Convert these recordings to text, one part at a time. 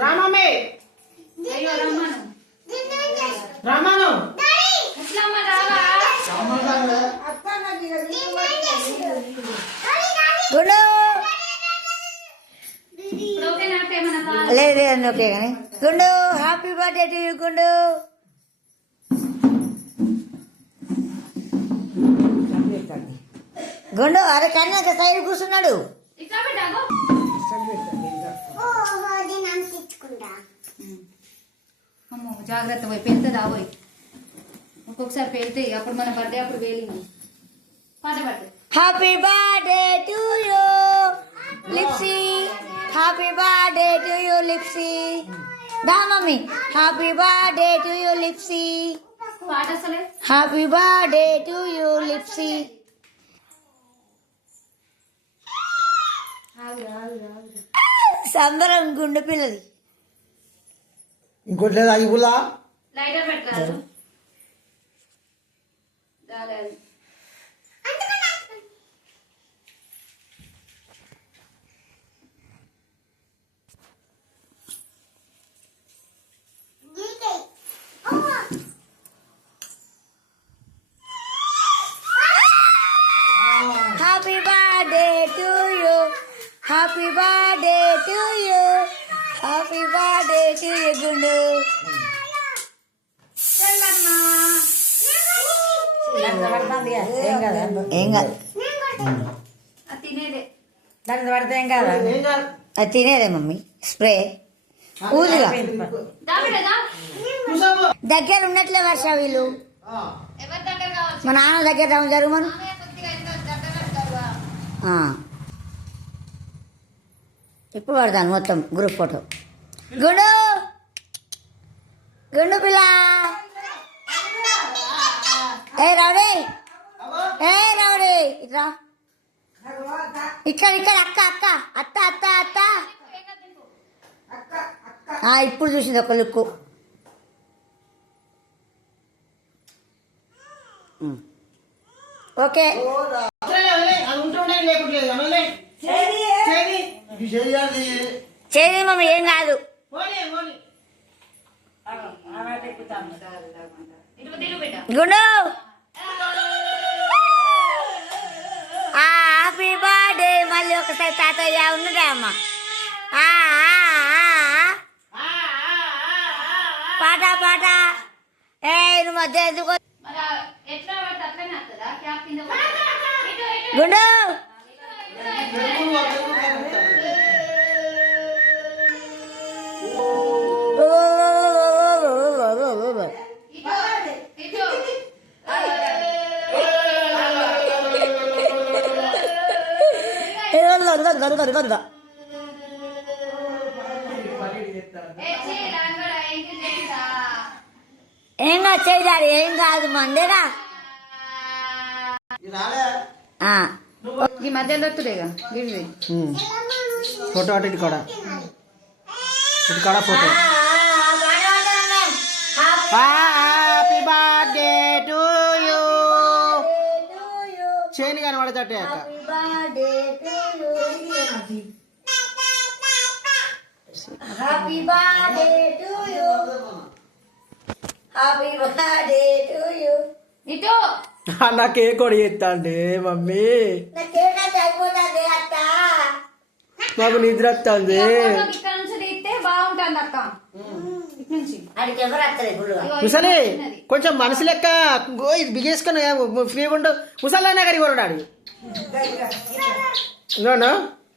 రామమ్మే. అయ్యో రమ్మను రమ్మను గుండు ఓకే లేదు లేదు కానీ. గుండు హ్యాపీ బర్త్డే టు యూ గుండు గుండు అరే కన్నా సైడ్ కూర్చున్నాడు. అమ్మో జాగ్రత్త పోయి పెళ్తుంది పోయి ఒక్కొక్కసారి పెళ్తాయి అప్పుడు మన బర్త్డే అప్పుడు వేలింది పాట పడుతుంది happy birthday to you Lipsy happy birthday to you Lipsy the mummy happy birthday to you Lipsy పాట అసలే happy birthday to you Lipsy సంబరం గుండె పిల్లది. ఇంకోటి లేదా? ఈ పుల్ల లైటర్ పెట్టరాదు రాలేదు. Happy birthday to you happy birthday to you happy birthday ఏం కాదు? అది తినేదే. ఏం కాదు? అది తినేదే మమ్మీ. స్ప్రే. ఊదుగా. దగ్గర ఉన్నట్లే వర్ష వీళ్ళు. ఆ. ఎవరి దగ్గర కావచ్చు? మా నాన్న దగ్గర రావడం జరుగుమను. ఇప్పుడు పడతాను మొత్తం గ్రూప్ ఫోటో? గుండు! గుండు పిల్ల. ఏ రౌడీ. ఏ రౌడీ. ఇట్రా. ఇక్కడ ఇక్కడ అక్క అక్క. అత్త అత్త అత్త. ఆ, ఇప్పుడు చూసింది ఒక లుక్కు. ఓకే. చేయి మమ్మీ ఏం కాదు. గుండు హ్యాపీ బర్త్డే మళ్ళీ ఒకసారి తాతయ్య ఉన్నదా అమ్మ. పాట పాట ఏ మధ్య ఎందుకు మరి ఏ చీ, లంగడా, ఏంటి ఏం చేయాలి ఏం కాదు మందేగా ఈ మధ్యలో వస్తులేగా గిరిది ఫోటో అటు ఇటు కాడ ఇటు కూడా photo happy birthday to you చేయని కానీ పడతట్టే అక్క happy birthday to you happy birthday to you ఇటు నా కేక్ కూడా మమ్మీ. మాకు నిద్ర వస్తుంది. ముసలి. కొంచెం మనసు లెక్క ఇది బిగేసుకొని ఫ్రీగా ఉండు. ముసలి కరి కొరడాడు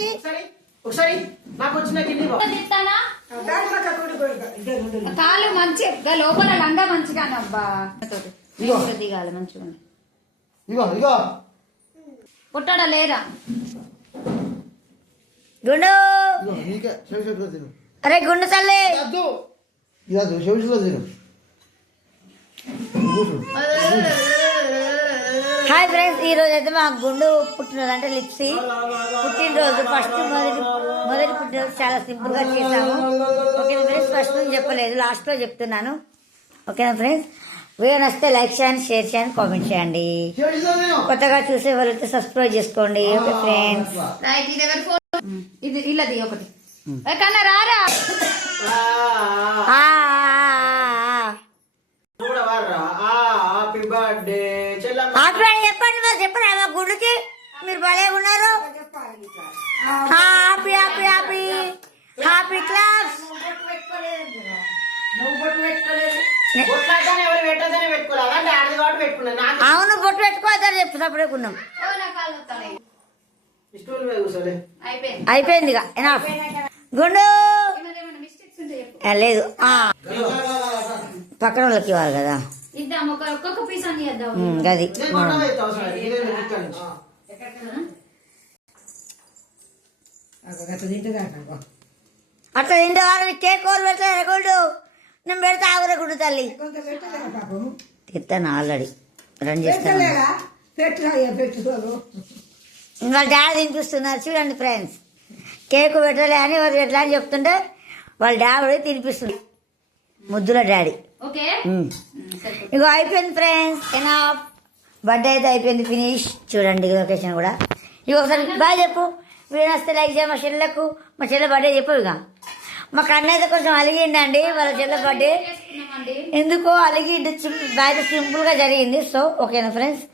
పక్కకి ఒకసారి ఒకసారి నాకు వచ్చిన చెప్తానా? కాలు మంచి గా లోపల లంగా మంచిగా అబ్బా. దిగాలి మంచిగా. ఇగో ఇగో పుట్టాడా లేరా గుండు! అరే గుండు తల్లి! చెవి చెట్టులో తిను. హాయ్ ఫ్రెండ్స్ ఈ రోజు అయితే మా గుండు పుట్టినరోజు అంటే లిప్సీ పుట్టినరోజు ఫస్ట్ మొదటి మొదటి పుట్టినరోజు చాలా సింపుల్గా చేసాము ఓకేనా ఫ్రెండ్స్ ఫస్ట్ నుంచి చెప్పలేదు లాస్ట్లో చెప్తున్నాను. ఓకేనా ఫ్రెండ్స్ వీడియో నచ్చితే లైక్ చేయండి షేర్ చేయండి కామెంట్ చేయండి. కొత్తగా చూసే వాళ్ళైతే సబ్స్క్రైబ్ చేసుకోండి. ఓకే ఫ్రెండ్స్ ఇది ఇది ఇల్లది ఒకటి. ఏ కన్నా రారా? కూడా బర్త్డే చెప్పండి మరి చెప్పండి మా గుడికి మీరు భలే ఉన్నారు. Happy happy happy happy class అవును బొట్టు పెట్టుకోవద్దని చెప్పి సపరేకున్నాం ఓ నా కాళ్ళు వస్తాయి ఇష్టం మీద కూర్చోలే. అయిపోయింది గుండు. లేదు. ఆ, పక్కన వాళ్ళకి ఇవ్వాలి కదా. ఒక్కొక్క పీస్ అని నుంచి. అట్లా తింటే వాళ్ళని కేక్ కోలు పెడతా గుండు నేను పెడతా ఆగురే గుండు తల్లి తిట్టాను ఆల్రెడీ. రన్ చేస్తాను. వాళ్ళ డాడీ తినిపిస్తున్నారు చూడండి ఫ్రెండ్స్. కేక్ పెట్టలే అని వారు ఎట్లా అని చెప్తుంటే వాళ్ళ డాడీ తినిపిస్తుంది ముద్దుల డాడీ. ఓకే. ఇగో అయిపోయింది ఫ్రెండ్స్ ఏనా బర్త్డే అయితే అయిపోయింది ఫినిష్ చూడండి లొకేషన్ కూడా. ఇక ఒకసారి బాయ్ చెప్పు. వీడియో వస్తే లైక్ చేయ మా చెల్లెకు మా చెల్లె బర్త్డే చెప్పు ఇక మా కన్న అయితే కొంచెం అలిగిండండి వాళ్ళ చెల్లె బర్త్డే ఎందుకో అలిగి బాగా సింపుల్గా జరిగింది. సో ఓకేనా ఫ్రెండ్స్